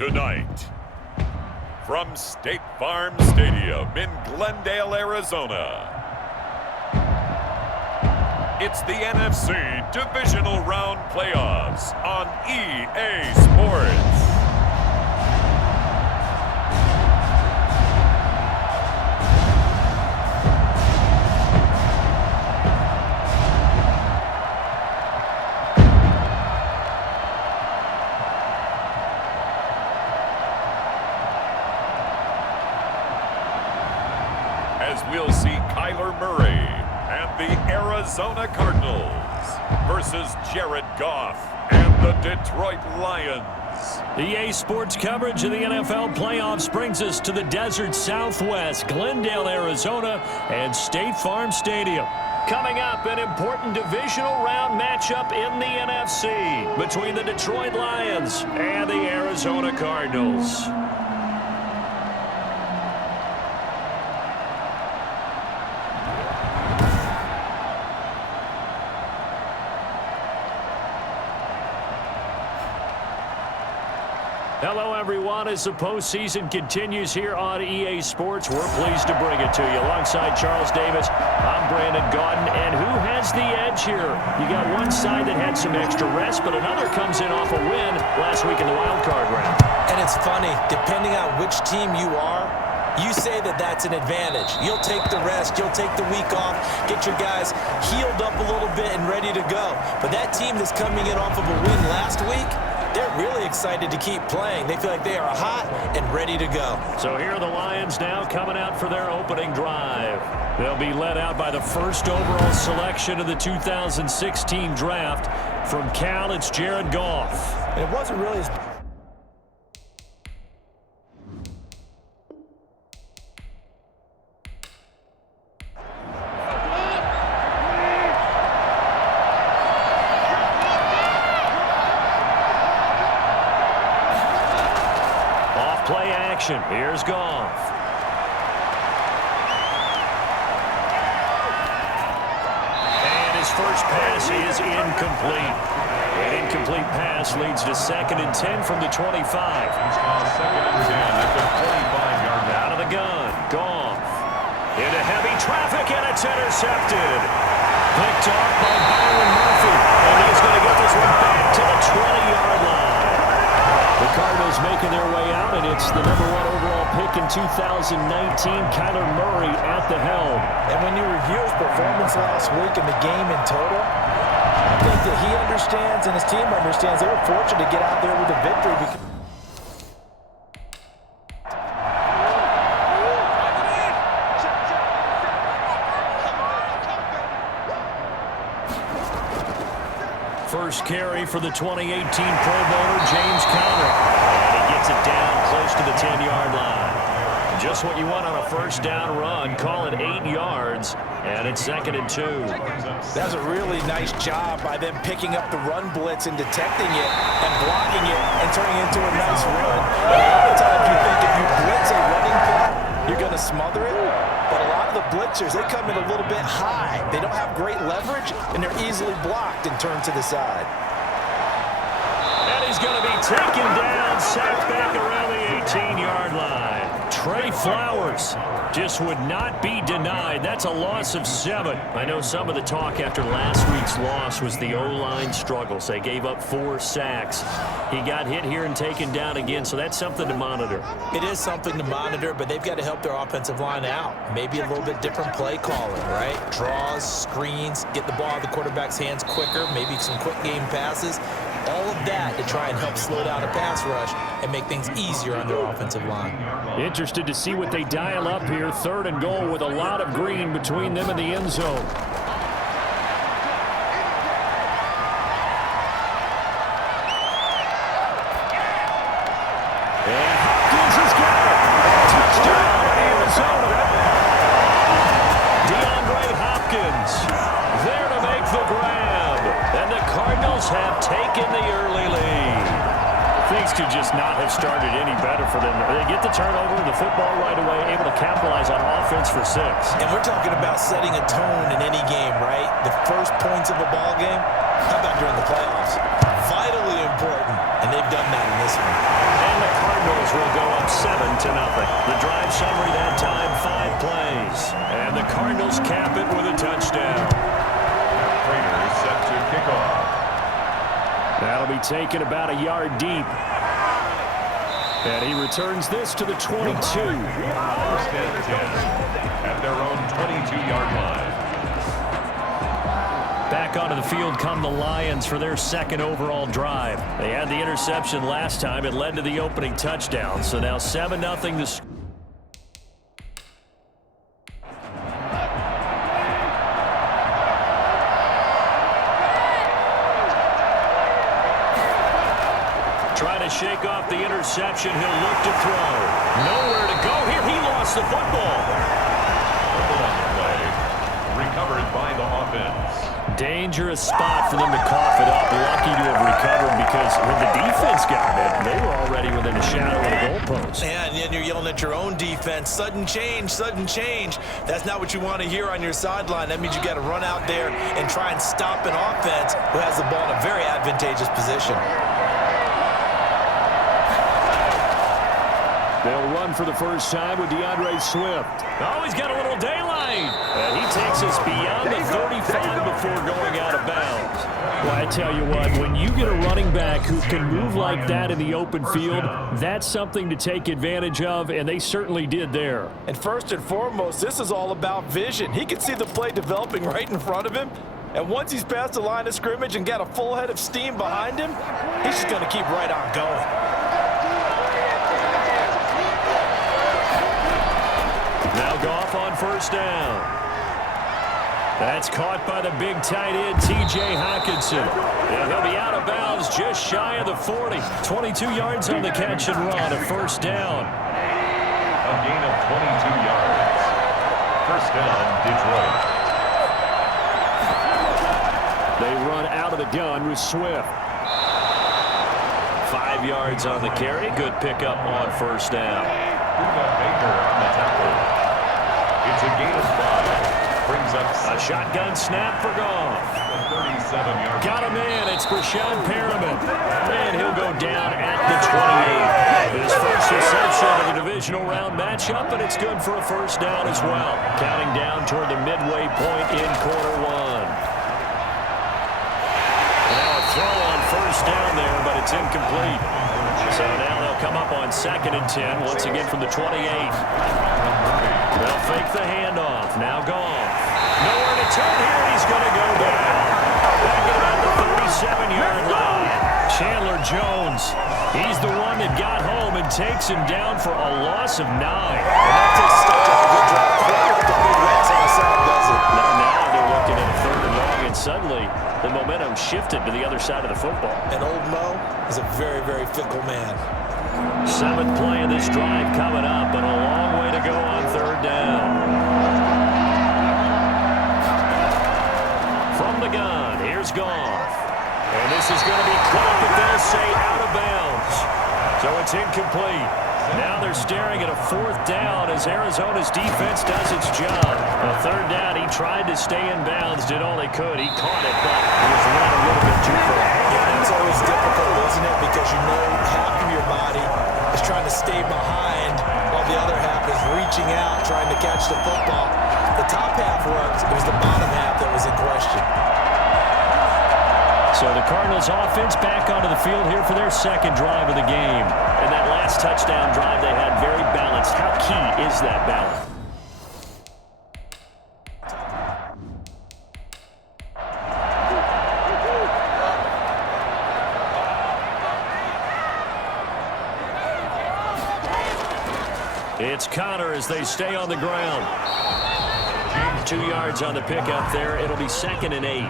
Tonight, from State Farm Stadium in Glendale, Arizona, it's the NFC Divisional Round Playoffs on EA Sports. As we'll see Kyler Murray and the Arizona Cardinals versus Jared Goff and the Detroit Lions. EA Sports coverage of the NFL playoffs brings us to the desert Southwest, Glendale, Arizona, and State Farm Stadium. Coming up, an important divisional round matchup in the NFC between the Detroit Lions and the Arizona Cardinals. Hello, everyone. As the postseason continues here on EA Sports, we're pleased to bring it to you. Alongside Charles Davis, I'm Brandon Gaudin. And who has the edge here? You got one side that had some extra rest, but another comes in off a win last week in the wild card round. And it's funny, depending on which team you are, you say that that's an advantage. You'll take the rest. You'll take the week off. Get your guys healed up a little bit and ready to go. But that team that's coming in off of a win last week, they're really excited to keep playing. They feel like they are hot and ready to go. So here are the Lions now coming out for their opening drive. They'll be led out by the first overall selection of the 2016 draft. From Cal, it's Jared Goff. And it wasn't really as... Play action. Here's Goff. And his first pass is incomplete. An incomplete pass leads to 2nd and 10 from the 25. He's called 2nd and 10 at the 25-yard line. Out of the gun. Goff. Into heavy traffic, and it's intercepted. Picked off by Byron Murphy. And he's going to get this one back to the 20-yard line. The Cardinals making their way out, and it's the #1 overall pick in 2019, Kyler Murray at the helm. And when you review his performance last week in the game in total, I think that he understands and his team understands they were fortunate to get out there with a victory. First carry for the 2018 Pro Bowler, James Conner. And he gets it down close to the 10-yard line. Just what you want on a first down run. Call it 8 yards, and it's 2nd and 2. That's a really nice job by them picking up the run blitz and detecting it and blocking it and turning it into a nice run. A lot of times you think if you blitz a running play, you're going to smother it. But a lot of the blitzers, they come in a little bit high. They don't have great leverage, and they're easily blocked and turned to the side. And he's going to be taken down, sacked back around the 18-yard line. Trey Flowers just would not be denied. That's a loss of 7. I know some of the talk after last week's loss was the O-line struggles. They gave up 4 sacks. He got hit here and taken down again, so that's something to monitor. It is something to monitor, but they've got to help their offensive line out. Maybe a little bit different play calling, right? Draws, screens, get the ball out of the quarterback's hands quicker, maybe some quick game passes. All of that to try and help slow down a pass rush and make things easier on their offensive line. Interested to see what they dial up here. 3rd and goal with a lot of green between them and the end zone. And Hopkins has got it. Touchdown, Arizona. DeAndre Hopkins there to make the grab. And the Cardinals have taken the early lead. Things could just not have started any better for them. They get the turnover, the football right away, able to capitalize on offense for 6. And we're talking about setting a tone in any game, right? The first points of a ball game. How about during the playoffs? vitally important, and they've done that in this one. And the Cardinals will go up 7-0. The drive summary that time, 5 plays. And the Cardinals cap it with a touchdown. Raiders set to kick off. That'll be taken about a yard deep. And he returns this to the 22. First and 10 at their own 22-yard line. Back onto the field come the Lions for their second overall drive. They had the interception last time. It led to the opening touchdown. So now 7-0 to... Trying to shake off the interception. He'll look to throw. Nowhere to go here. He lost the football. Fumble on the play. Recovered by the offense. Dangerous spot for them to cough it up. Lucky to have recovered because when the defense got it, they were already within a shadow of the goalpost. Yeah, and then you're yelling at your own defense. Sudden change, sudden change. That's not what you want to hear on your sideline. That means you got to run out there and try and stop an offense who has the ball in a very advantageous position. They'll run for the first time with DeAndre Swift. Oh, he's got a little daylight. And he takes us beyond the 35 before going out of bounds. Well, I tell you what, when you get a running back who can move like that in the open field, that's something to take advantage of, and they certainly did there. And first and foremost, this is all about vision. He can see the play developing right in front of him. And once he's past the line of scrimmage and got a full head of steam behind him, he's just going to keep right on going. Now Goff on first down. That's caught by the big tight end, T.J. Hockenson. And he'll be out of bounds just shy of the 40. 22 yards on the catch and run, a first down. A gain of 22 yards. First down, Detroit. They run out of the gun with Swift. 5 yards on the carry. Good pickup on first down. We've got Baker on the tackle. It's a gain of 5. Brings up a shotgun snap for Goff. 37-yard. Got him in. It's Brashad Perriman. And he'll go down at the 28. His first reception of the divisional round matchup, and it's good for a first down as well. Counting down toward the midway point in quarter one. Now a throw on first down there, but it's incomplete. So now they'll come up on 2nd and 10, once again from the 28. They'll fake the handoff. Now Goff. Nowhere to turn here, and he's going to go down. Back at about the 37-yard line. Chandler Jones. He's the one that got home and takes him down for a loss of 9. And that takes such a good drive. The big rats on the side does it. Now they're looking at a 3rd and long, and suddenly the momentum shifted to the other side of the football. And old Mo is a very, very fickle man. 7th play of this drive coming up, and a long way to go on 3rd down. From the gun, here's Goff. And this is going to be caught, but they'll say out of bounds. So it's incomplete. Now they're staring at a 4th down as Arizona's defense does its job. A 3rd down, he tried to stay in bounds, did all he could. He caught it, but it was run a little bit too far. Yeah, it's always difficult, isn't it? Because you know half of your body is trying to stay behind while the other half is reaching out, trying to catch the football. The top half worked. It was the bottom half that was in question. So the Cardinals offense back onto the field here for their 2nd drive of the game. And that last touchdown drive they had very balanced. How key is that balance? It's Connor as they stay on the ground. 2 yards on the pickup there. It'll be 2nd and 8.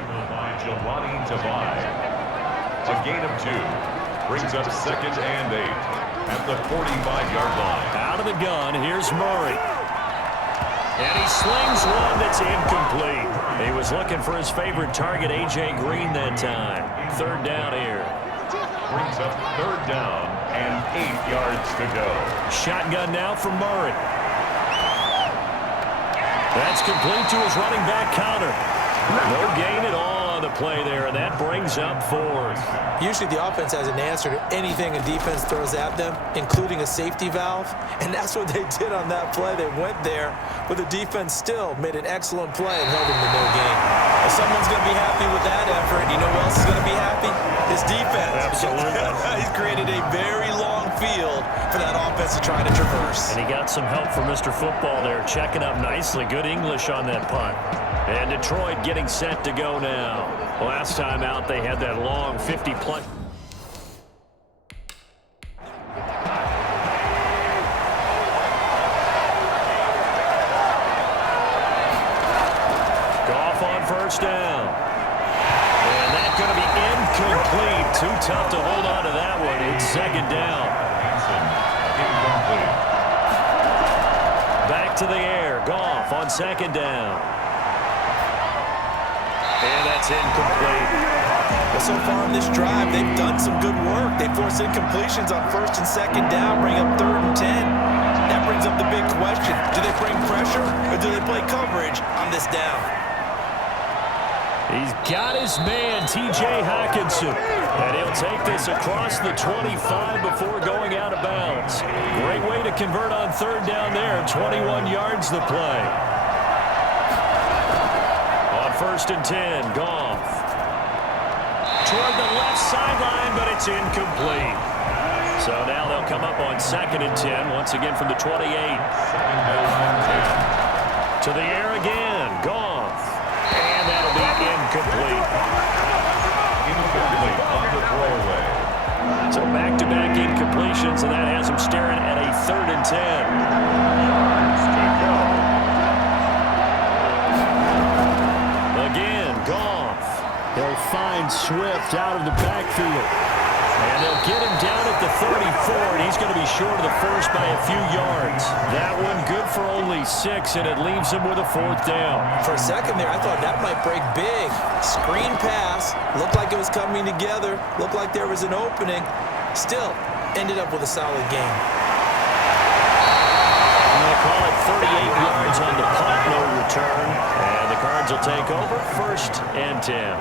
A gain of 2. Brings up 2nd and 8 at the 45-yard line. Out of the gun, here's Murray. And he slings one that's incomplete. He was looking for his favorite target, A.J. Green, that time. 3rd down here. Brings up 3rd down and 8 yards to go. Shotgun now for Murray. That's complete to his running back, Connor. No gain at all on the play there, and that brings up fourth. Usually the offense has an answer to anything a defense throws at them, including a safety valve, and that's what they did on that play. They went there, but the defense still made an excellent play and held them to no gain. If someone's going to be happy with that effort, you know who else is going to be happy? His defense. Absolutely. He's created a very long field for that offense to try to traverse. And he got some help from Mr. Football there, checking up nicely. Good English on that punt. And Detroit getting set to go now. Last time out, they had that long 50-plus. Goff on first down. And that's going to be incomplete. Too tough to hold on to that one. It's second down. Back to the air. Goff on second down. And that's incomplete. Well, so far in this drive, they've done some good work. They force incompletions on first and second down, bring up 3rd and 10. That brings up the big question. Do they bring pressure or do they play coverage on this down? He's got his man, T.J. Hockenson. And he'll take this across the 25 before going out of bounds. Great way to convert on 3rd down there. 21 yards the play. On 1st and 10, Goff. Toward the left sideline, but it's incomplete. So now they'll come up on 2nd and 10, once again from the 28. To the air again, Goff. And that'll be incomplete. Incomplete on the throwaway. So back-to-back incompletions, and that has them staring at a 3rd and 10. Again, Goff. He'll find Swift out of the backfield. And they'll get him down at the 34, and he's going to be short of the first by a few yards. That one good for only 6, and it leaves him with a 4th down. For a second there, I thought that might break big. Screen pass. Looked like it was coming together. Looked like there was an opening. Still, ended up with a solid game. And they call it 38 yards on the punt, no return. And the Cards will take over 1st and 10.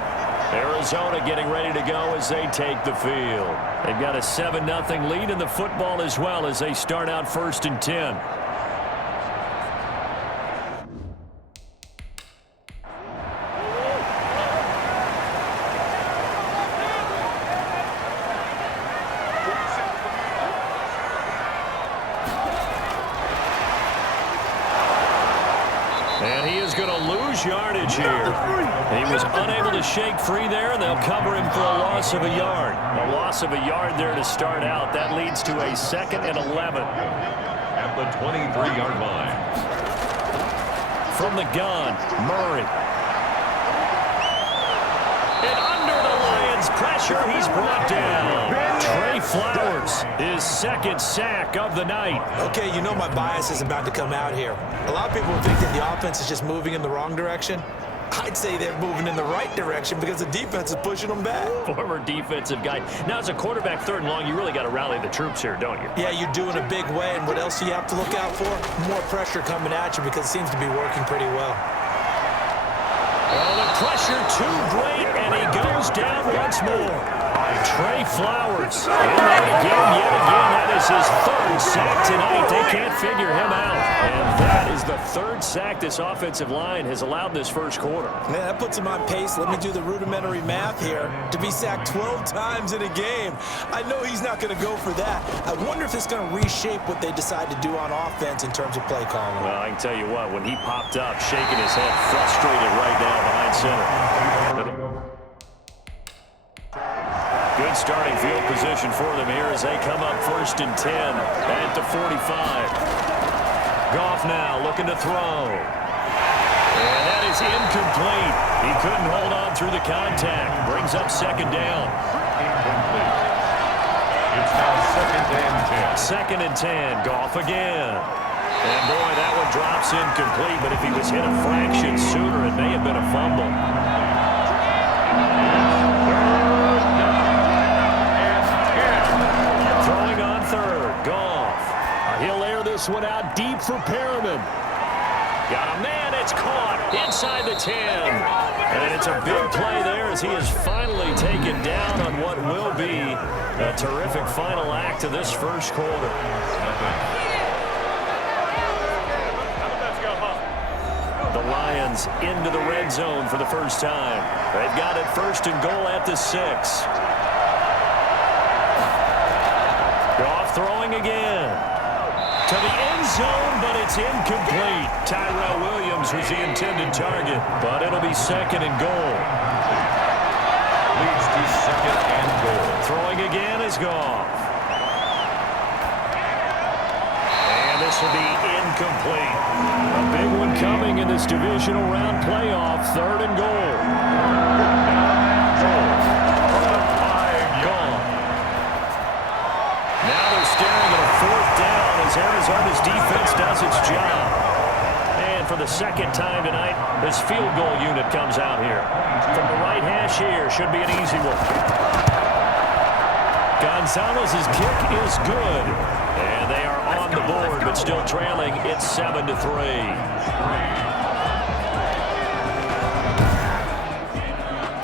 Arizona getting ready to go as they take the field. They've got a 7-0 lead in the football as well as they start out 1st and 10. And he is going to lose yardage here. He was unable to shake free there, and they'll cover him for a loss of a yard. A loss of a yard there to start out. That leads to a 2nd and 11. At the 23-yard line. From the gun, Murray. And under the Lions' pressure, he's brought down. Trey Flowers, his 2nd sack of the night. Okay, you know my bias is about to come out here. A lot of people think that the offense is just moving in the wrong direction. I'd say they're moving in the right direction because the defense is pushing them back. Former defensive guy. Now, as a quarterback 3rd and long, you really got to rally the troops here, don't you? Yeah, you do in a big way. And what else do you have to look out for? More pressure coming at you because it seems to be working pretty well. Well, the pressure too great, and he goes down once more. Trey Flowers in there again, yet again. That is his 3rd sack tonight. They can't figure him out. And that is the 3rd sack this offensive line has allowed this first quarter. Man, that puts him on pace. Let me do the rudimentary math here. To be sacked 12 times in a game. I know he's not going to go for that. I wonder if it's going to reshape what they decide to do on offense in terms of play calling. Well, I can tell you what, when he popped up, shaking his head, frustrated right now behind center. Good starting field position for them here as they come up 1st and 10 at the 45. Goff now looking to throw. And that is incomplete. He couldn't hold on through the contact. Brings up 2nd down. Incomplete. It's now 2nd and 10. 2nd and 10. Goff again. And boy, that one drops incomplete, but if he was hit a fraction sooner, it may have been a fumble. Throwing on 3rd. Goff. He'll air this one out deep for Perriman. Got a man, it's caught inside the 10. And it's a big play there there as he is finally taken down on what will be a terrific final act of this first quarter. The Lions into the red zone for the first time. They've got it first and goal at the 6. Goff throwing again. To the end zone, but it's incomplete. Tyrell Williams was the intended target, but it'll be second and goal. Leads to second and goal. Throwing again is Goff. And this will be incomplete. A big one coming in this divisional round playoff. Third and goal. Gone. Now they're staring at a fourth down as Arizona's defense does its job. And for the second time tonight, this field goal unit comes out here. From the right hash here, should be an easy one. Gonzalez's kick is good. And they are on the board, but still trailing. It's 7-3.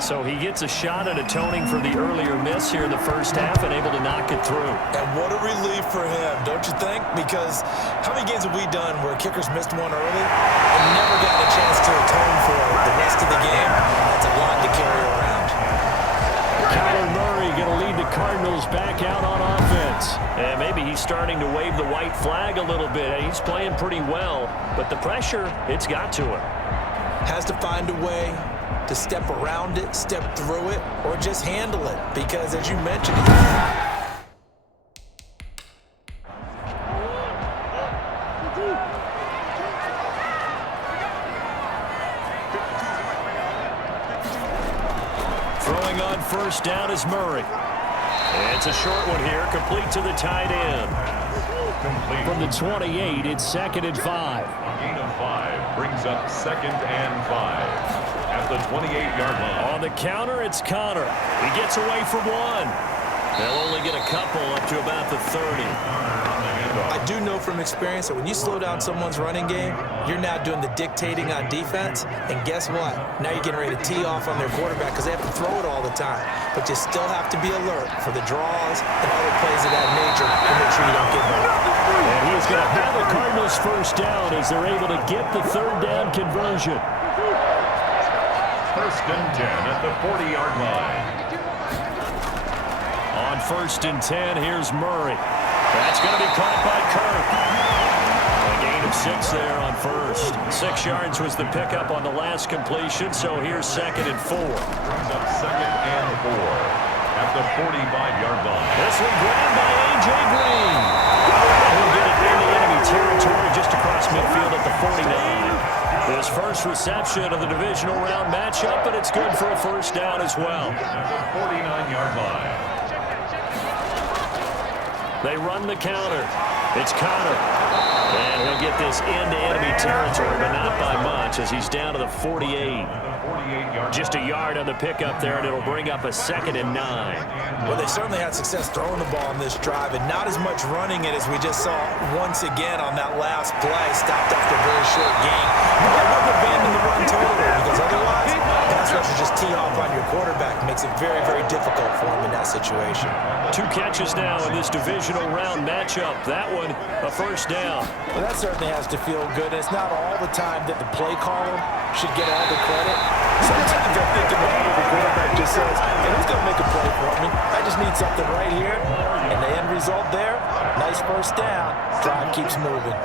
So he gets a shot at atoning for the earlier miss here in the first half and able to knock it through. And what a relief for him, don't you think? Because how many games have we done where kickers missed one early and never gotten a chance to atone for it the rest of the game? That's a lot to carry around. Kyler Murray going to lead the Cardinals back out on offense. And maybe he's starting to wave the white flag a little bit. He's playing pretty well, but the pressure, it's got to him. Has to find a way to step around it, step through it, or just handle it. Because as you mentioned, throwing on first down is Murray. It's a short one here, complete to the tight end. From the 28, it's 2nd and 5. A gain of 5 brings up 2nd and 5. At the 28-yard line. On the counter, it's Connor. He gets away from one. They'll only get a couple up to about the 30. I do know from experience that when you slow down someone's running game, you're now doing the dictating on defense. And guess what? Now you're getting ready to tee off on their quarterback because they have to throw it all the time. But you still have to be alert for the draws and other plays of that nature to make sure you don't get hurt. And he is going to have the Cardinals first down as they're able to get the third down conversion. First and 10 at the 40-yard line. On first and 10, here's Murray. That's going to be caught by Kirk. A gain of 6 there on first. 6 yards was the pickup on the last completion, so here's 2nd and 4. Brings up 2nd and 4 at the 45-yard line. This one grabbed by A.J. Green. He'll get it into enemy territory just across midfield at the 49. His first reception of the divisional round matchup, but it's good for a first down as well. At the 49-yard line. They run the counter. It's Connor. And he'll get this into enemy territory, but not by much as he's down to the 48. Just a yard on the pickup there, and it'll bring up a 2nd and 9. Well, they certainly had success throwing the ball on this drive, and not as much running it as we just saw once again on that last play, stopped after a very short gain. You might want to abandon the run totally, because otherwise, pass rushers just tee off on your quarterback. Makes it very, very difficult for him in that situation. 2 catches now in this divisional round matchup. That one, a first down. Well, that certainly has to feel good. It's not all the time that the play caller should get all the credit. Sometimes I think about it, the quarterback just says, hey, who's going to make a play for me? I just need something right here. And the end result there, nice first down. Drive keeps moving.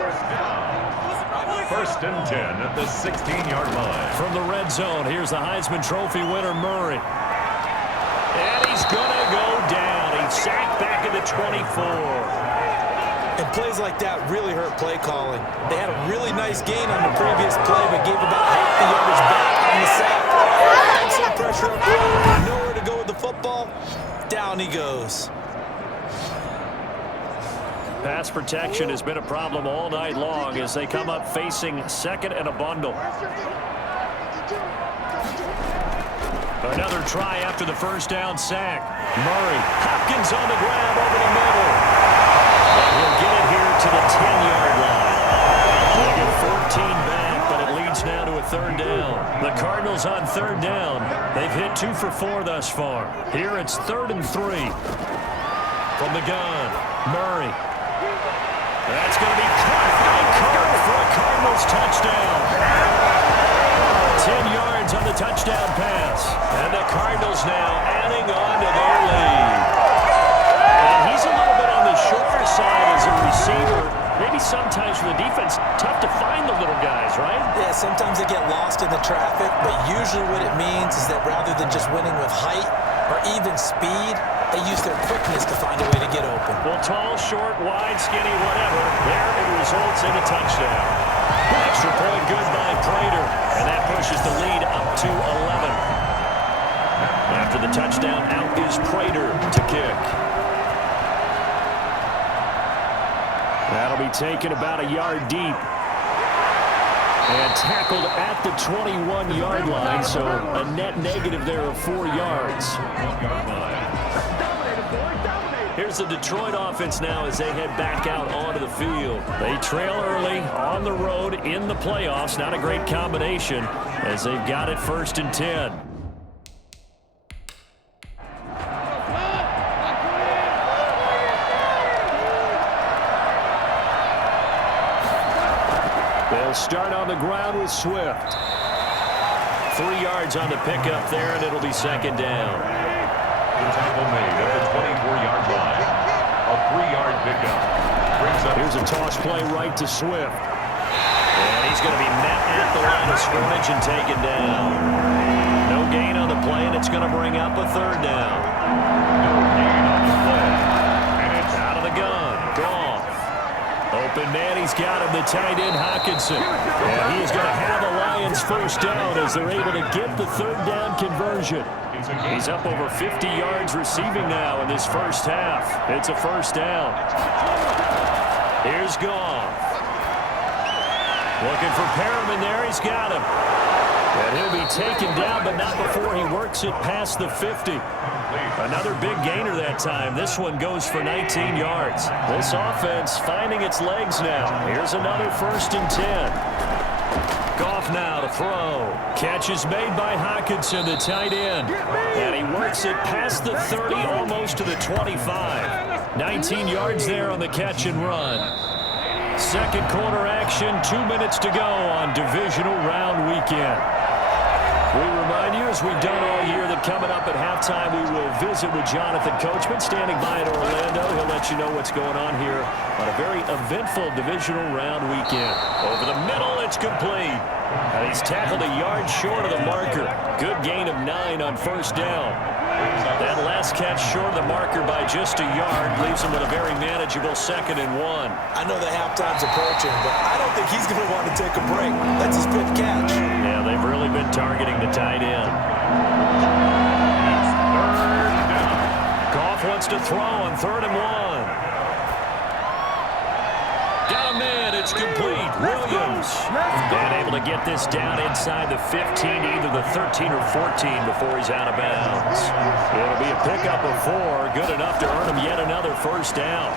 First and 10 at the 16-yard line. From the red zone, here's the Heisman Trophy winner, Murray. And he's going to go down. He's sacked back at the 24. And plays like that really hurt play calling. They had a really nice gain on the previous play, but gave about half the yardage back on the sack. And some pressure up there. Nowhere to go with the football. Down he goes. Pass protection has been a problem all night long as they come up facing 2nd and a bundle. Another try after the first down sack. Murray, Hopkins on the grab over the middle. And he'll get it here to the 10-yard line. They'll get 14 back, but it leads now to a third down. The Cardinals on third down. They've hit 2 for 4 thus far. Here it's 3rd and 3. From the gun, Murray. That's going to be caught for a Cardinals touchdown. 10 yards on the touchdown pass. And the Cardinals now adding on to their lead. And he's a little bit on the shorter side as a receiver. Maybe sometimes for the defense, tough to find the little guys, right? Yeah, sometimes they get lost in the traffic, but usually what it means is that rather than just winning with height or even speed, they use their quickness to find a way to get open. Well, tall, short, wide, skinny, whatever, there it results in a touchdown. Extra point good by Prater, and that pushes the lead up to 11. After the touchdown, out is Prater to kick. That'll be taken about a yard deep. And tackled at the 21-yard line, so a net negative there of 4 yards. Here's the Detroit offense now as they head back out onto the field. They trail early on the road in the playoffs. Not a great combination as they've got it 1st and 10. They'll start on the ground with Swift. 3 yards on the pickup there, and it'll be 2nd down. The tackle made at the 24-yard line. A 3-yard pickup. Here's a toss play right to Swift. And he's going to be met at the line of scrimmage and taken down. No gain on the play, and it's going to bring up a 3rd down. No gain on the play. And it's out of the gun. Goff. Open man, he's got him, the tight end, Hockenson. And he is going to have a Lions 1st down as they're able to get the 3rd down conversion. He's up over 50 yards receiving now in this first half. It's a 1st down. Here's Goff. Looking for Perriman there. He's got him. And he'll be taken down, but not before he works it past the 50. Another big gainer that time. This one goes for 19 yards. This offense finding its legs now. Here's another 1st and 10. Goff now to throw. Catch is made by Hockenson, the tight end. And he works it past the 30, almost to the 25. 19 yards there on the catch and run. 2nd quarter action, 2 minutes to go on Divisional Round Weekend. We remind you, as we've done all year, that coming up at halftime, we will visit with Jonathan Coachman, standing by in Orlando. He'll let you know what's going on here on a very eventful Divisional Round Weekend. Over the middle, it's complete. And he's tackled a yard short of the marker. Good gain of 9 on 1st down. That last catch short of the marker by just a yard leaves him with a very manageable 2nd and 1. I know the halftime's approaching, but I don't think he's going to want to take a break. That's his 5th catch. Yeah, they've really been targeting the tight end. Goff wants to throw on 3rd and 1. Got a man, it's complete. Williams. And able to get this down inside the 15, either the 13 or 14 before he's out of bounds. It'll be a pickup of 4, good enough to earn him yet another 1st down.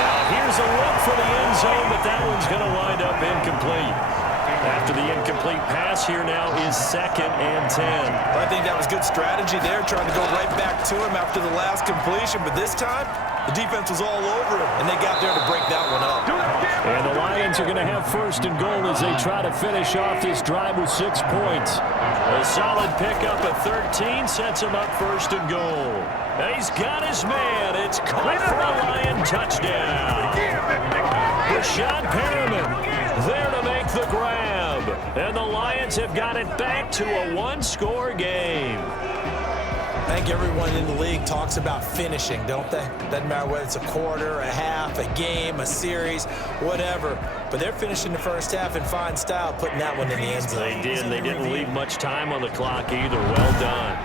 Now here's a look for the end zone, but that one's going to wind up incomplete. After the incomplete pass, here now is 2nd and 10. I think that was good strategy there, trying to go right back to him after the last completion, but this time, the defense was all over him, and they got there to break that one up. And the Lions are going to have 1st and goal as they try to finish off this drive with 6 points. A solid pickup at 13 sets him up 1st and goal. And he's got his man. It's caught for a Lion touchdown. Rashad Perriman there to make the grab. And the Lions have got it back to a 1-score game. I think everyone in the league talks about finishing, don't they? Doesn't matter whether it's a quarter, a half, a game, a series, whatever. But they're finishing the first half in fine style, putting that one in the end zone. They did. They didn't leave much time on the clock either. Well done.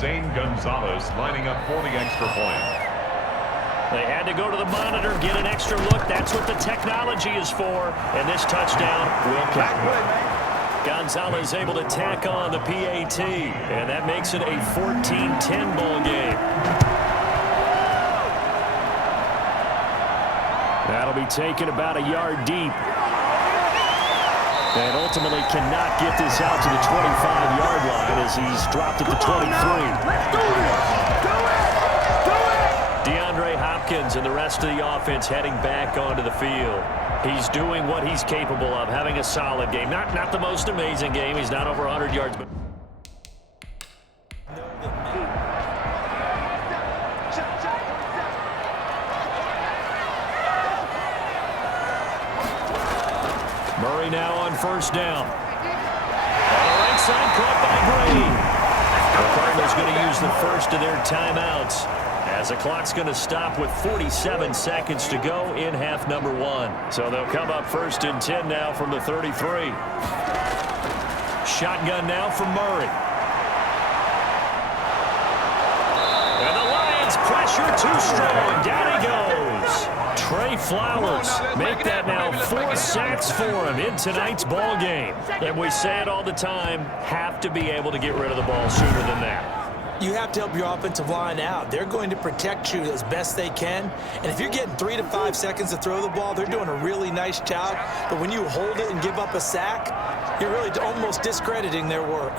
Zane Gunn Gonzalez lining up for the extra point. They had to go to the monitor, get an extra look. That's what the technology is for. And this touchdown will count. Gonzalez able to tack on the PAT. And that makes it a 14-10 ball game. That'll be taken about a yard deep. And ultimately cannot get this out to the 25-yard line as he's dropped at the 23. Let's do this. DeAndre Hopkins and the rest of the offense heading back onto the field. He's doing what he's capable of, having a solid game. Not the most amazing game. He's not over 100 yards, but Murray now on first down. On the right side, caught by Green. The Cardinals going to use the first of their timeouts as the clock's going to stop with 47 seconds to go in half number one. So they'll come up first and 10 now from the 33. Shotgun now from Murray. And the Lions pressure too strong. Down he goes. Trey Flowers make that now 4 sacks for him in tonight's ball game. And we say it all the time, have to be able to get rid of the ball sooner than that. You have to help your offensive line out. They're going to protect you as best they can. And if you're getting 3 to 5 seconds to throw the ball, they're doing a really nice job. But when you hold it and give up a sack, you're really almost discrediting their work.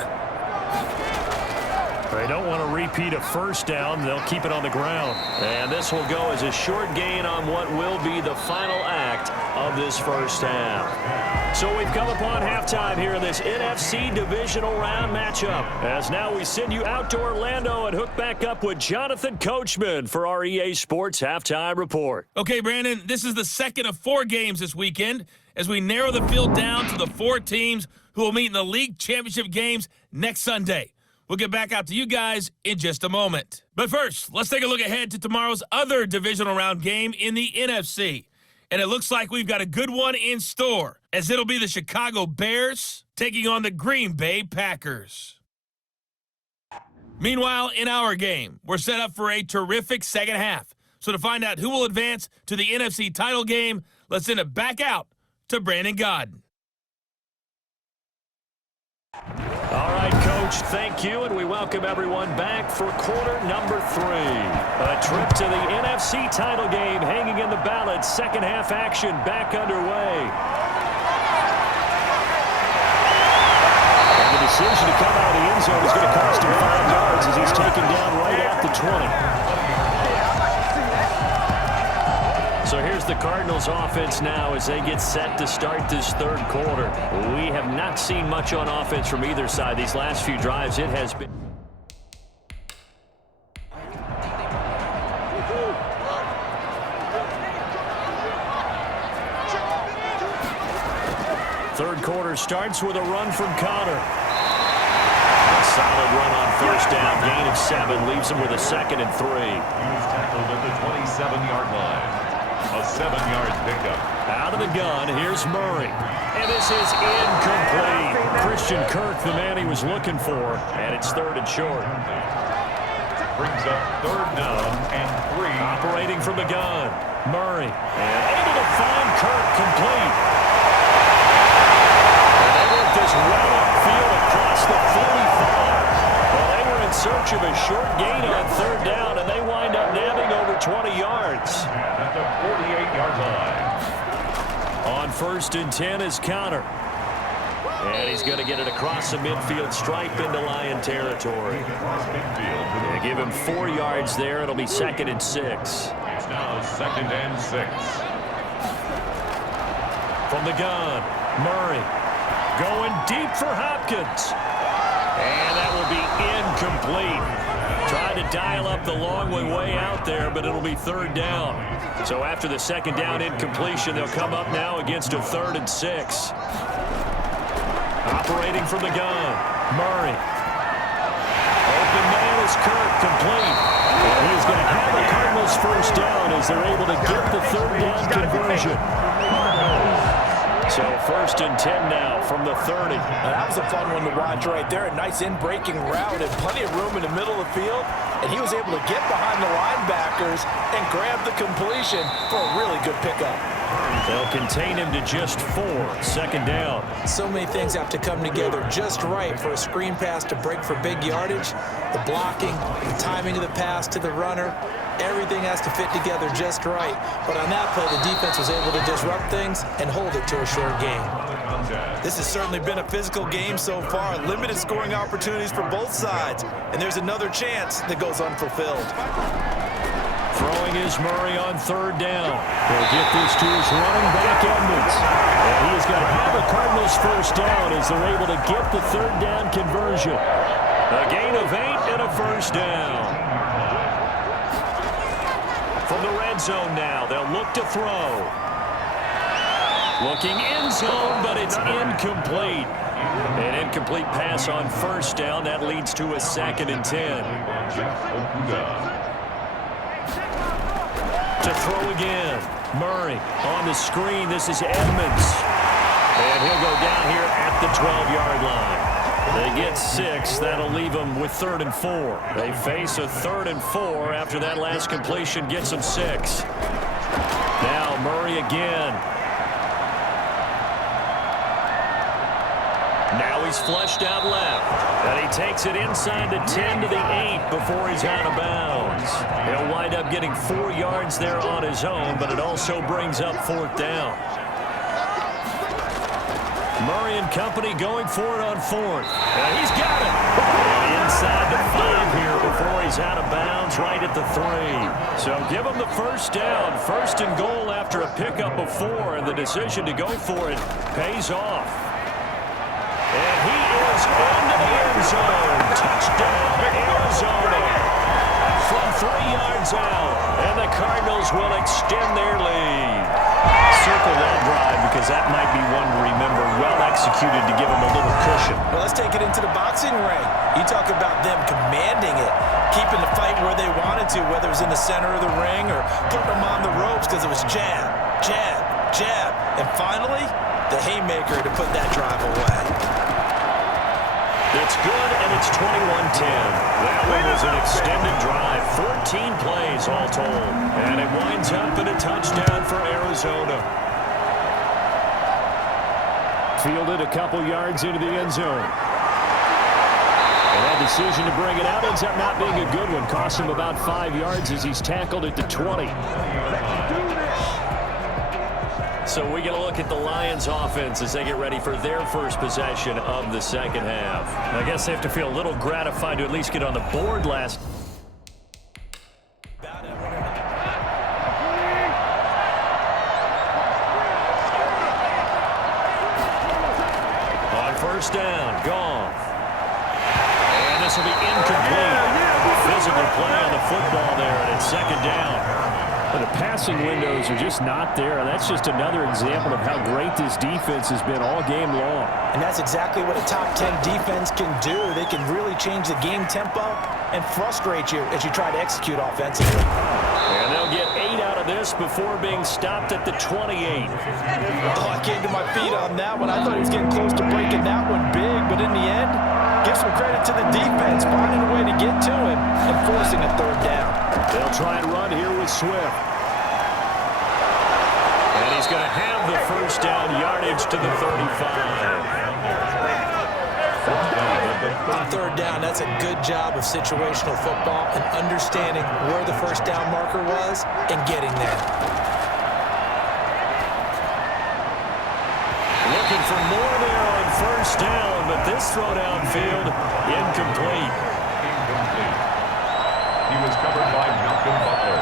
They don't want to repeat a first down. They'll keep it on the ground. And this will go as a short gain on what will be the final act of this first half. So we've come upon halftime here in this NFC Divisional Round matchup. As now we send you out to Orlando and hook back up with Jonathan Coachman for our EA Sports Halftime Report. Okay, Brandon, this is the second of 4 games this weekend as we narrow the field down to the 4 teams who will meet in the league championship games next Sunday. We'll get back out to you guys in just a moment. But first, let's take a look ahead to tomorrow's other divisional round game in the NFC. And it looks like we've got a good one in store, as it'll be the Chicago Bears taking on the Green Bay Packers. Meanwhile, in our game, we're set up for a terrific second half. So to find out who will advance to the NFC title game, let's send it back out to Brandon Godden. All right, Coach, thank you, and we welcome everyone back for quarter number 3. A trip to the NFC title game hanging in the balance. Second half action back underway. And the decision to come out of the end zone is going to cost him 5 yards as he's taken down right at the 20. So here's the Cardinals offense now as they get set to start this third quarter. We have not seen much on offense from either side. These last few drives, it has been. Third quarter starts with a run from Connor. A solid run on first down, gain of 7, leaves him with a 2nd and 3. He's tackled at the 27-yard line. A 7-yard pickup. Out of the gun, here's Murray. And this is incomplete. Christian Kirk, the man he was looking for, and it's 3rd and short. Brings up 3rd down and 3. Operating from the gun, Murray. And able to find Kirk complete. And they work this well upfield across the 45. Well, they were in search of a short gain on 3rd down, and they wind up nabbing over 20 yards. At the 48-yard line. On 1st and 10 is Connor. And he's going to get it across the midfield stripe into Lion territory. They give him 4 yards there. It'll be 2nd and 6. It's now 2nd and 6. From the gun, Murray going deep for Hopkins. And that will be incomplete. Trying to dial up the long one way out there, but it'll be 3rd down. So after the 2nd down incompletion, they'll come up now against a 3rd and 6. Operating from the gun, Murray. Open man is Kirk, complete. And he's going to have the Cardinals first down as they're able to get the 3rd down conversion. So 1st and 10 now from the 30. Now, that was a fun one to watch right there. A nice in-breaking route and plenty of room in the middle of the field. And he was able to get behind the linebackers and grab the completion for a really good pickup. They'll contain him to just 4. 2nd down. So many things have to come together just right for a screen pass to break for big yardage. The blocking, the timing of the pass to the runner, everything has to fit together just right. But on that play, the defense was able to disrupt things and hold it to a short game. This has certainly been a physical game so far. Limited scoring opportunities for both sides. And there's another chance that goes unfulfilled. Throwing is Murray on 3rd down. He'll get this to his running back, Edmonds. And he is going to have the Cardinals 1st down as they're able to get the 3rd down conversion. A gain of 8 and a 1st down. From the red zone now, they'll look to throw. Looking end zone, but it's incomplete. An incomplete pass on 1st down. That leads to a 2nd and 10. To throw again. Murray on the screen. This is Edmonds. And he'll go down here at the 12-yard line. They get 6. That'll leave them with 3rd and 4. They face a 3rd and 4 after that last completion gets them 6. Now Murray again. Now he's flushed out left. And he takes it inside the 10 to the 8 before he's out of bounds. He'll wind up getting 4 yards there on his own, but it also brings up 4th down. Murray and company going for it on 4th. And he's got it. And inside the 5 here before he's out of bounds right at the 3. So give him the 1st down. 1st and goal after a pickup of 4, and the decision to go for it pays off. And he is into the end zone. Touchdown, Arizona. From 3 yards out. And the Cardinals will extend their lead. Circle that drive because that might be one to remember. Well executed to give them a little cushion. Well, let's take it into the boxing ring. You talk about them commanding it, keeping the fight where they wanted to, whether it was in the center of the ring or putting them on the ropes because it was jab, jab, jab. And finally, the haymaker to put that drive away. It's good, and it's 21-10. That one was an extended drive, 14 plays all told. And it winds up in a touchdown for Arizona. Fielded a couple yards into the end zone. And that decision to bring it out ends up not being a good one. Cost him about 5 yards as he's tackled at the 20. So we get a look at the Lions offense as they get ready for their first possession of the 2nd half. I guess they have to feel a little gratified to at least get on the board last. On 1st down, Goff. And this will be incomplete. Physical play on the football there, and it's 2nd down. The passing windows are just not there. That's just another example of how great this defense has been all game long. And that's exactly what a top 10 defense can do. They can really change the game tempo and frustrate you as you try to execute offensively. And they'll get 8 out of this before being stopped at the 28. Oh, I came to my feet on that one. I thought he was getting close to breaking that one big, but in the end, give some credit to the defense, finding a way to get to him and forcing a 3rd down. They'll try and run here with Swift. And he's going to have the 1st down yardage to the 35. On 3rd down, that's a good job of situational football and understanding where the 1st down marker was and getting there. Looking for more there on 1st down, but this throw downfield, incomplete. He was covered by Malcolm Butler.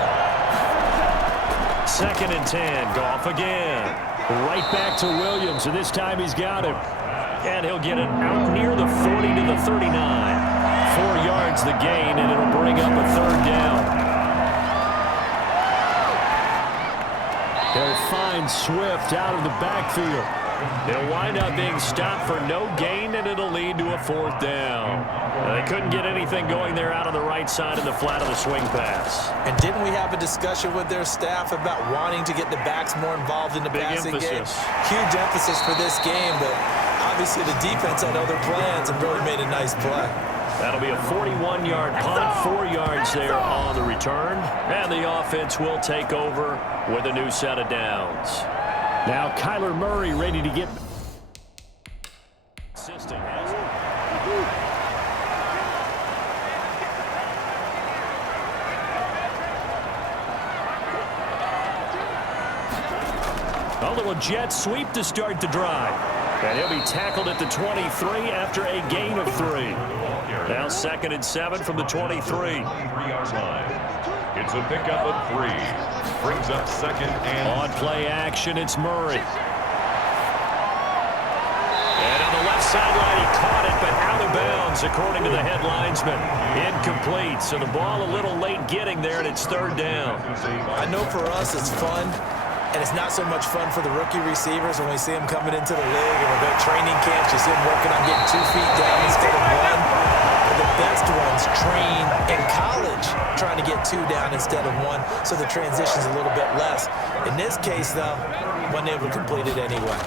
2nd and 10, Goff again. Right back to Williams, and this time he's got him. And he'll get it out near the 40 to the 39. 4 yards the gain, and it'll bring up a 3rd down. They'll find Swift out of the backfield. They'll wind up being stopped for no gain, and it'll lead to a 4th down. They couldn't get anything going there out on the right side of the flat of the swing pass. And didn't we have a discussion with their staff about wanting to get the backs more involved in the passing game? Huge emphasis for this game, but obviously the defense had other plans and really made a nice play. That'll be a 41-yard punt, 4 yards there on the return. And the offense will take over with a new set of downs. Now Kyler Murray ready to get... Assisting. A little jet sweep to start the drive. And he'll be tackled at the 23 after a gain of 3. Now 2nd and 7 from the 23. It's a pickup of 3. Brings up 2nd and... On play action, it's Murray. And on the left sideline, he caught it, but out of bounds, according to the head linesman. Incomplete, so the ball a little late getting there, and it's 3rd down. I know for us it's fun, and it's not so much fun for the rookie receivers when we see them coming into the league and we're at training camps. You see them working on getting 2 feet down instead of 1. The best ones train in college trying to get 2 down instead of 1, so the transition's a little bit less. In this case, though, wasn't able to complete it anyway.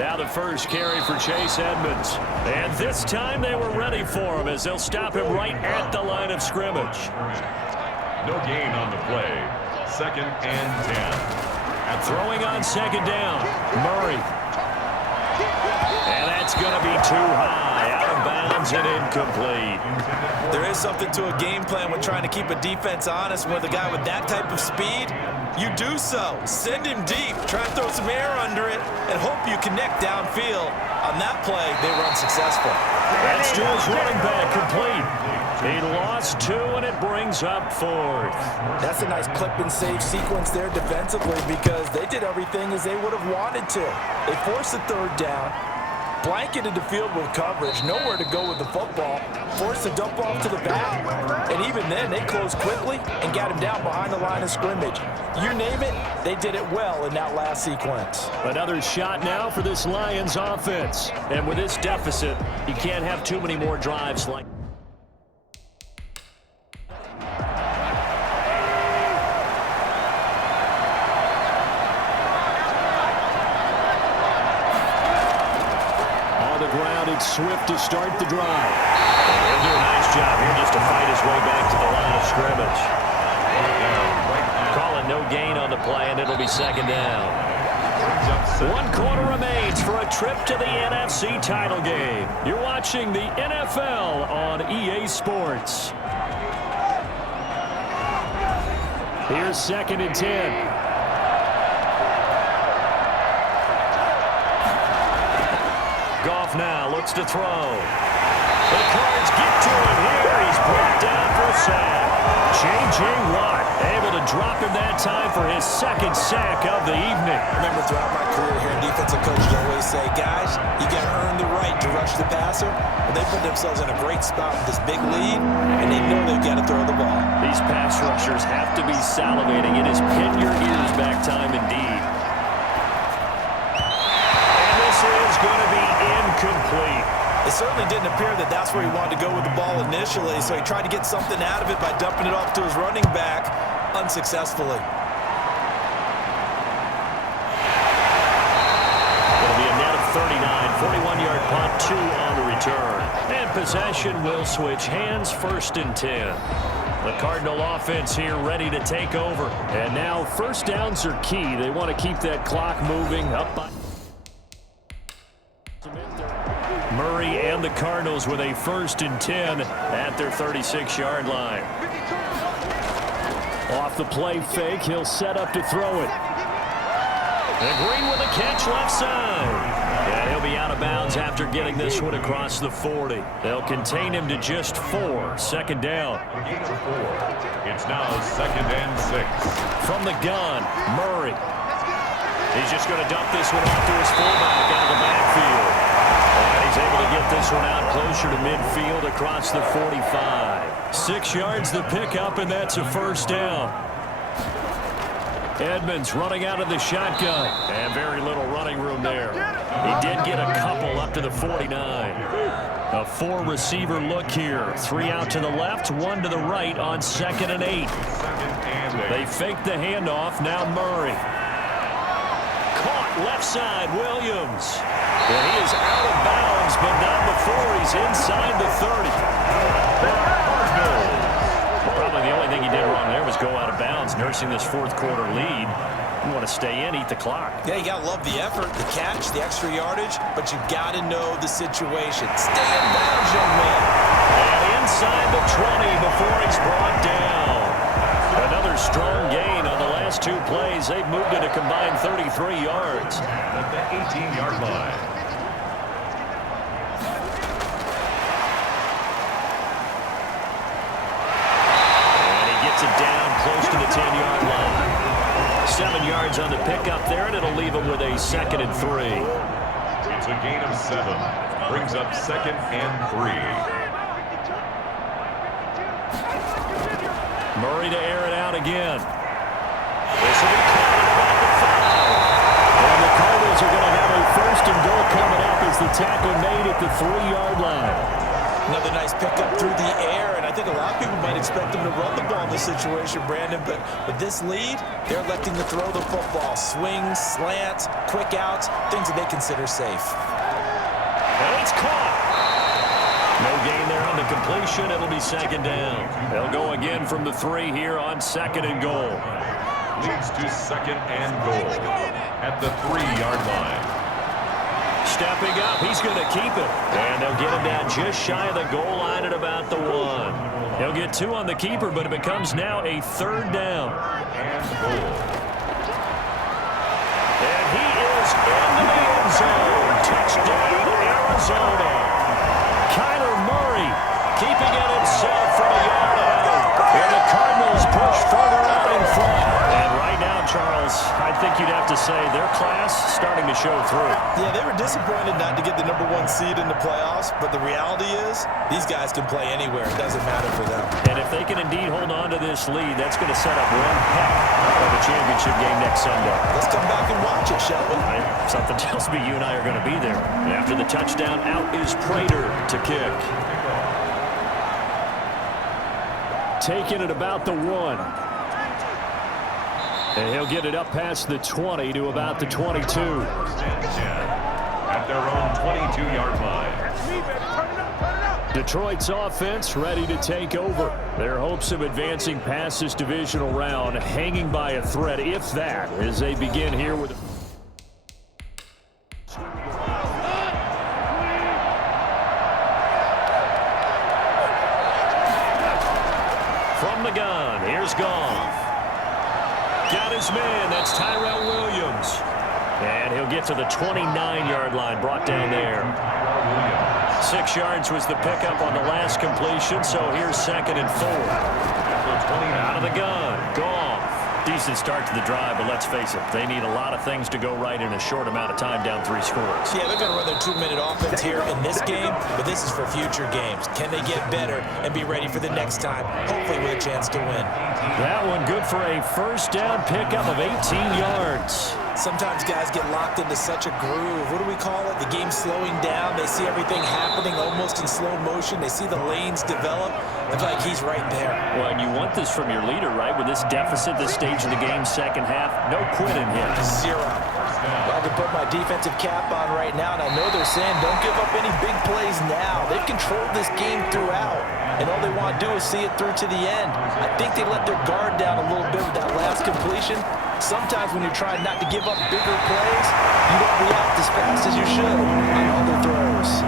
Now the first carry for Chase Edmonds. And this time they were ready for him as they'll stop him right at the line of scrimmage. No gain on the play. 2nd and 10. Throwing on 2nd down, Murray. And that's going to be too high, out of bounds and incomplete. There is something to a game plan with trying to keep a defense honest. With a guy with that type of speed, you do so. Send him deep, try and throw some air under it, and hope you connect downfield. On that play, they were unsuccessful. That's to his running back, complete. He lost 2, and it brings up 4th. That's a nice clip and save sequence there defensively because they did everything as they would have wanted to. They forced the 3rd down, blanketed the field with coverage, nowhere to go with the football, forced the dump off to the back, and even then they closed quickly and got him down behind the line of scrimmage. You name it, they did it well in that last sequence. Another shot now for this Lions offense. And with this deficit, you can't have too many more drives like... Swift to start the drive. And he'll do a nice job here just to fight his way back to the line of scrimmage. Calling no gain on the play, and it'll be 2nd down. 1 quarter remains for a trip to the NFC title game. You're watching the NFL on EA Sports. Here's 2nd and 10. Goff now looks to throw. The Cards get to him here. He's brought down for a sack. J.J. Watt able to drop him that time for his 2nd sack of the evening. I remember throughout my career here, defensive coaches always say, guys, you got to earn the right to rush the passer. Well, they put themselves in a great spot with this big lead, and they know they've got to throw the ball. These pass rushers have to be salivating. It is pin your ears back time indeed. Is going to be incomplete. It certainly didn't appear that that's where he wanted to go with the ball initially, so he tried to get something out of it by dumping it off to his running back unsuccessfully. It'll be a net of 39, 41-yard punt, 2 on the return. And possession will switch hands, 1st and 10. The Cardinal offense here ready to take over. And now 1st downs are key. They want to keep that clock moving up by... Murray and the Cardinals with a 1st and 10 at their 36-yard line. Off the play fake, he'll set up to throw it. And Green with a catch left side. And he'll be out of bounds after getting this one across the 40. They'll contain him to just 4. 2nd down. It's now 2nd and 6. From the gun, Murray. He's just going to dump this one off to his fullback out of the backfield. And he's able to get this one out closer to midfield across the 45. 6 yards the pickup, and that's a 1st down. Edmonds running out of the shotgun. And very little running room there. He did get a couple up to the 49. A 4-receiver look here. 3 out to the left, 1 to the right on 2nd and 8. They fake the handoff. Now Murray. Caught left side, Williams. And he is out of bounds, but not before he's inside the 30. Probably the only thing he did wrong there was go out of bounds, nursing this fourth-quarter lead. You want to stay in, eat the clock. Yeah, you got to love the effort, the catch, the extra yardage, but you got to know the situation. Stay in bounds, young man. And inside the 20 before he's brought down. Another strong gain on the last 2 plays. They've moved it a combined 33 yards. At the 18-yard line. And he gets it down close to the 10-yard line. 7 yards on the pickup there, and it'll leave him with a 2nd and 3. It's a gain of 7. Brings up 2nd and 3. Murray to air it out again. This will be caught at about the 5. And the Cardinals are going to have a 1st and goal coming up as the tackle made at the 3-yard line. Another nice pickup through the air, and I think a lot of people might expect them to run the ball in this situation, Brandon, but with this lead, they're electing to throw the football. Swings, slants, quick outs, things that they consider safe. And it's caught. No gain there on the completion. It'll be 2nd down. They'll go again from the 3 here on 2nd and goal. Leads to 2nd and goal at the 3-yard line. Stepping up, he's going to keep it. And they'll get him down just shy of the goal line at about the 1. He'll get 2 on the keeper, but it becomes now a 3rd down. And goal. And he is into the end zone. Touchdown, Arizona. Kyler Murray keeping it himself from a yard out. And the Cardinals push further out in front. And right now, Charles, I think you'd have to say their class starting to show through. Yeah, they were disappointed not to get the #1 seed in the playoffs, but the reality is these guys can play anywhere. It doesn't matter for them. And if they can indeed hold on to this lead, that's going to set up one heck of a championship game next Sunday. Let's come back and watch it, shall we? Something tells me you and I are going to be there. After the touchdown, out is Prater to kick. Taking it about the 1. And he'll get it up past the 20 to about the 22. At their own 22-yard line. Detroit's offense ready to take over. Their hopes of advancing past this divisional round hanging by a thread, if that, as they begin here with... From the gun, here's Goff. Got his man, that's Tyrell Williams. And he'll get to the 29-yard line, brought down there. 6 yards was the pickup on the last completion, so here's 2nd and 4. Out of the gun, Goff. Decent start to the drive, but let's face it, they need a lot of things to go right in a short amount of time down 3 scores. Yeah, they're going to run their 2-minute offense here in this game, but this is for future games. Can they get better and be ready for the next time, hopefully with a chance to win? That one good for a 1st down pickup of 18 yards. Sometimes guys get locked into such a groove. What do we call it? The game's slowing down. They see everything happening almost in slow motion. They see the lanes develop. It's like he's right there. Well, and you want this from your leader, right? With this deficit, this stage of the game, 2nd half, no quitting him. 0. Well, I can put my defensive cap on right now, and I know they're saying don't give up any big plays now. They've controlled this game throughout, and all they want to do is see it through to the end. I think they let their guard down a little bit with that last completion. Sometimes when you're trying not to give up bigger plays, you don't react as fast as you should on other throws.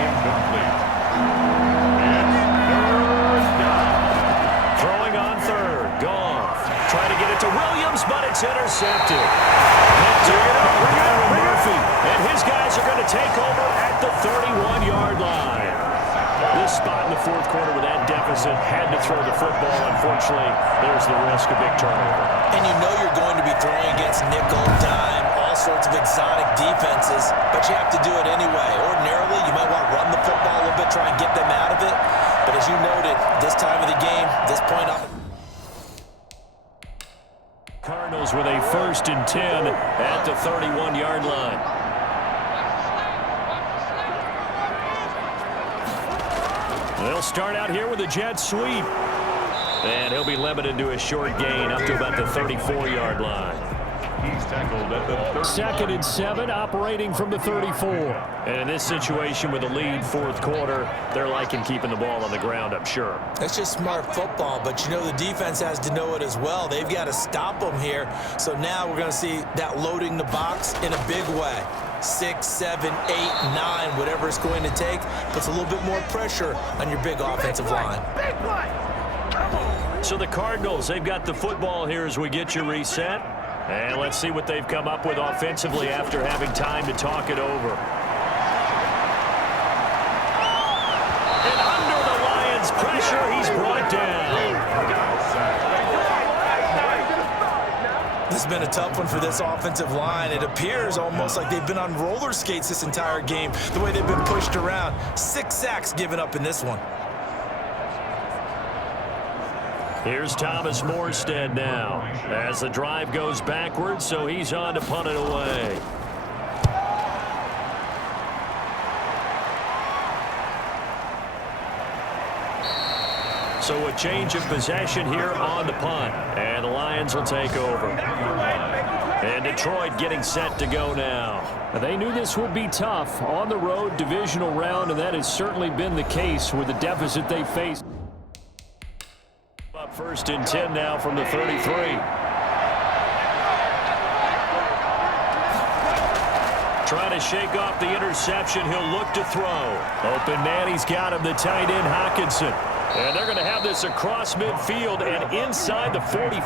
Incomplete. Throwing on 3rd, Goff. Trying to get it to Williams, but it's intercepted. Picked up by Byron Murphy. And his guys are going to take over at the 31-yard line. This spot in the 4th quarter with that deficit had to throw the football. Unfortunately, there's the risk of big turnover. And you know you're going to be throwing against nickel, dime, all sorts of exotic defenses, but you have to do it anyway. Ordinarily, you might want to run the football a little bit, try and get them out of it. But as you noted, this time of the game, this point up. Cardinals with a 1st and 10 at the 31-yard line. They'll start out here with a jet sweep. And he'll be limited to a short gain up to about the 34-yard line. He's tackled at the 2nd and 7, operating from the 34. And in this situation with a lead 4th quarter, they're liking keeping the ball on the ground, I'm sure. That's just smart football, but you know the defense has to know it as well. They've got to stop them here. So now we're going to see that loading the box in a big way. 6, 7, 8, 9, whatever it's going to take, puts a little bit more pressure on your big offensive line. Big play. So the Cardinals, they've got the football here as we get you reset. And let's see what they've come up with offensively after having time to talk it over. And under the Lions' pressure, he's brought down. This has been a tough one for this offensive line. It appears almost like they've been on roller skates this entire game, the way they've been pushed around. 6 sacks given up in this one. Here's Thomas Morstead now as the drive goes backwards, so he's on to punt it away. So a change of possession here on the punt, and the Lions will take over. And Detroit getting set to go now. They knew this would be tough on the road, divisional round, and that has certainly been the case with the deficit they faced. 1st and 10 now from the 33. Trying to shake off the interception. He'll look to throw. Open man, he's got him, the tight end Hockenson. And they're going to have this across midfield and inside the 45.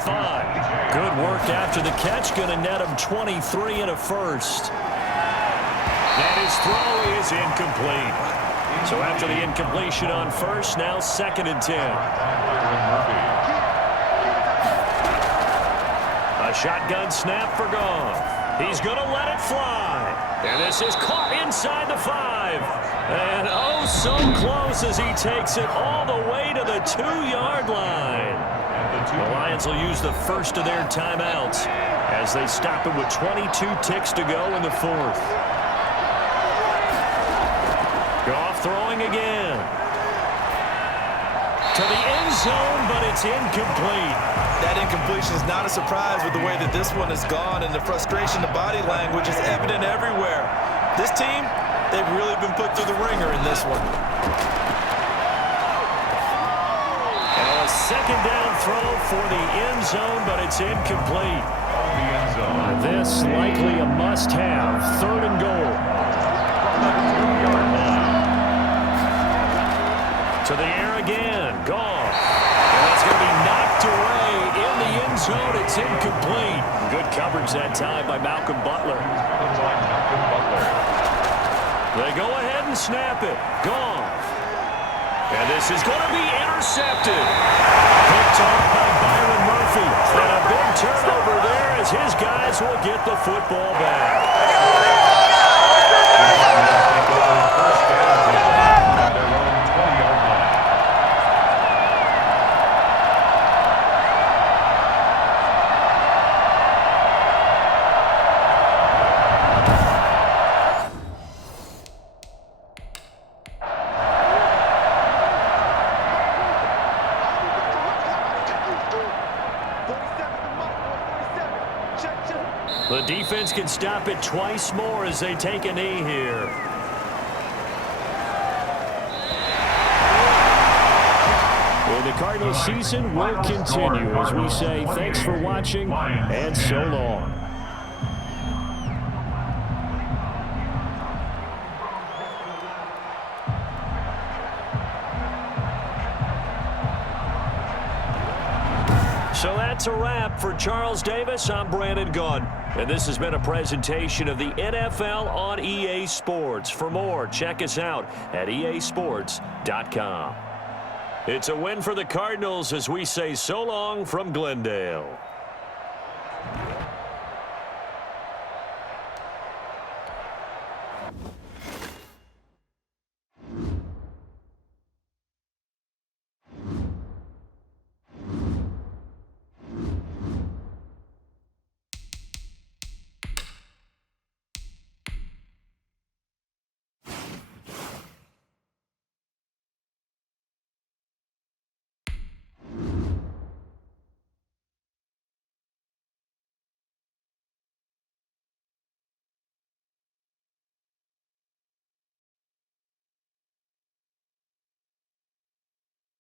Good work after the catch. Going to net him 23 and a first. And his throw is incomplete. So after the incompletion on first, now 2nd and 10. A shotgun snap for Goff. He's going to let it fly. And this is caught inside the 5. And oh, so close as he takes it all the way to the 2-yard line. The Lions will use the first of their timeouts as they stop it with 22 ticks to go in the 4th. Goff throwing again. To the end zone, but it's incomplete. That incompletion is not a surprise with the way that this one has gone, and the frustration, the body language is evident everywhere. This team, they've really been put through the ringer in this one. And a 2nd down throw for the end zone, but it's incomplete. This likely a must-have. 3rd and goal. To the air again. Goff. And that's going to be knocked away in the end zone. It's incomplete. Good coverage that time by Malcolm Butler. They go ahead and snap it. Goff. And this is going to be intercepted. Picked off by Byron Murphy. And a big turnover there as his guys will get the football back. The defense can stop it twice more as they take a knee here. Well, the Cardinals season will continue as we say thanks for watching and so long. So that's a wrap for Charles Davis. I'm Brandon Gunn. And this has been a presentation of the NFL on EA Sports. For more, check us out at easports.com. It's a win for the Cardinals as we say so long from Glendale.